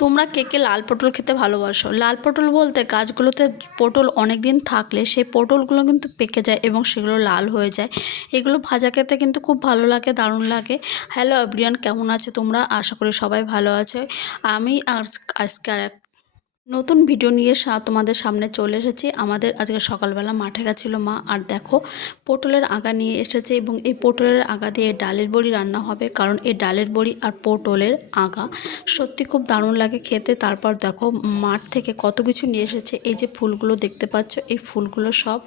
তোমরা কে কে লাল পটল খেতে ভালোবাসো? লাল পটল বলতে গাছগুলোতে পটল অনেক দিন থাকলে সেই পটলগুলো কিন্তু পেকে যায় এবং সেগুলো লাল হয়ে যায়। এগুলো ভাজা খেতে কিন্তু খুব ভালো লাগে, দারুণ লাগে। হ্যালো এভরিয়ান কেমন আছে তোমরা? আশা করি সবাই ভালো আছে। আমি আজকে আর নতুন ভিডিও নিয়ে তোমাদের সামনে চলে এসেছি। আমাদের আজকে সকালবেলা মাঠে গেছিল মা, আর দেখো পটলের আগা নিয়ে এসেছে এবং এই পটলের আগা দিয়ে ডালের বড়ি রান্না হবে, কারণ এই ডালের বড়ি আর পটলের আগা সত্যি খুব দারুণ লাগে খেতে। তারপর দেখো মাঠ থেকে কত কিছু নিয়ে এসেছে। এই যে ফুলগুলো দেখতে পাচ্ছ, এই ফুলগুলো সব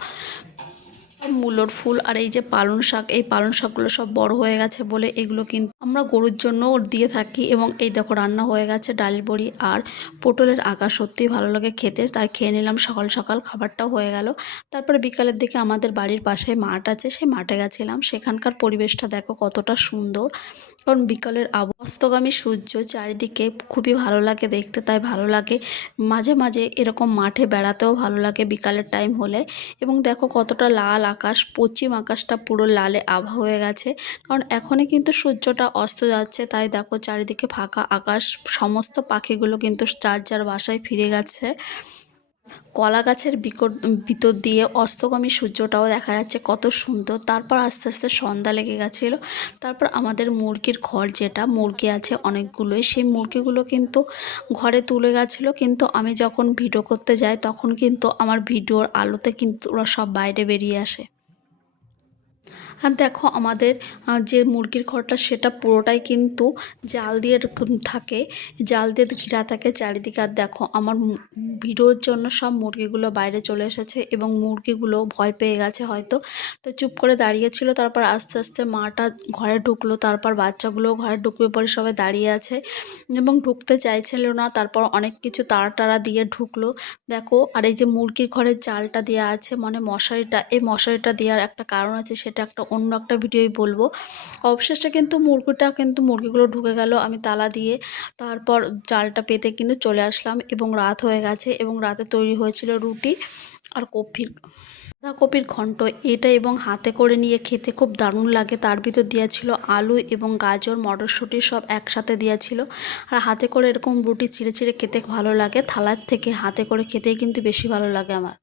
মূলোর ফুল আর এই যে পালং শাক, এই পালং শাকগুলো সব বড় হয়ে গেছে বলে এগুলো কিন্তু আমরা গরুর জন্য দিয়ে থাকি এবং এই দেখো রান্না হয়ে গেছে ডাল বড়ি আর পটলের আগা সত্যিই ভালো লাগে খেতে, তাই খেয়ে নিলাম সকাল সকাল, খাবারটাও হয়ে গেল। তারপরে বিকালের দিকে আমাদের বাড়ির পাশে মাঠ আছে, সেই মাঠে গেছিলাম। সেখানকার পরিবেশটা দেখো কতটা সুন্দর, কারণ বিকালের অস্তগামী সূর্য চারিদিকে খুবই ভালো লাগে দেখতে, তাই ভালো লাগে। মাঝে মাঝে এরকম মাঠে বেড়াতেও ভালো লাগে বিকালের টাইম হলে। এবং দেখো কতটা লাল আকাশ, পশ্চিম আকাশটা পুরো লালে আভা হয়ে গেছে। কারণ এখনই কিন্তু সূর্যটা অস্ত যাচ্ছে, তাই দেখো চারিদিকে ফাঁকা আকাশ, সমস্ত পাখিগুলো কিন্তু যার যার বাসায় ফিরে গেছে। কলা গাছের বিকট, ভিতর দিয়ে অস্তগামী সূর্যটাও দেখা যাচ্ছে কত সুন্দর। তারপর আস্তে আস্তে সন্ধ্যা লেগে গেছিল। তারপর আমাদের মুরগির ঘর যেটা, মুরগি আছে অনেকগুলোই। সেই মুরগিগুলো কিন্তু ঘরে তুলে গেছিল। কিন্তু আমি যখন ভিডিও করতে যাই, তখন কিন্তু আমার ভিডিওর আলোতে কিন্তু ওরা সব বাইরে বেরিয়ে আসে। আর দেখো আমাদের যে মুরগির ঘরটা সেটা পুরোটাই কিন্তু জাল দিয়ে থাকে, জাল দিয়ে ঘেরা থাকে চারিদিকে। আর দেখো আমার ভিডিওর জন্য সব মুরগিগুলো বাইরে চলে এসেছে এবং মুরগিগুলো ভয় পেয়ে গেছে হয়তো। তো চুপ করে দাঁড়িয়েছিল তারপর আস্তে আস্তে মাটা ঘরে ঢুকলো, তারপর বাচ্চাগুলো ঘরে ঢুকবে পরে সবাই দাঁড়িয়ে আছে এবং ঢুকতে চাইছিল না। তারপর অনেক কিছু তারা দিয়ে ঢুকলো। দেখো, আর এই যে মুরগির ঘরের চালটা দেওয়া আছে মানে মশারিটা, এই মশারিটা দেওয়ার একটা কারণ আছে, সেটা একটা অন্য একটা ভিডিওই বলব। অবশেষে কিন্তু মুরগিটা কিন্তু মুরগিগুলো ঢুকে গেল আমি তালা দিয়ে। তারপর জালটা পেতে কিন্তু চলে আসলাম এবং রাত হয়ে গেছে এবং রাতে তৈরি হয়েছিল রুটি আর কফির বাঁধাকপির ঘন্ট। এটা এবং হাতে করে নিয়ে খেতে খুব দারুণ লাগে। তার ভিতর দেওয়া ছিল আলু এবং গাজর, মটরশুঁটি সব একসাথে দেওয়া ছিল। আর হাতে করে এরকম রুটি চিড়ে চিড়ে খেতে ভালো লাগে। থালার থেকে হাতে করে খেতেই কিন্তু বেশি ভালো লাগে আমার।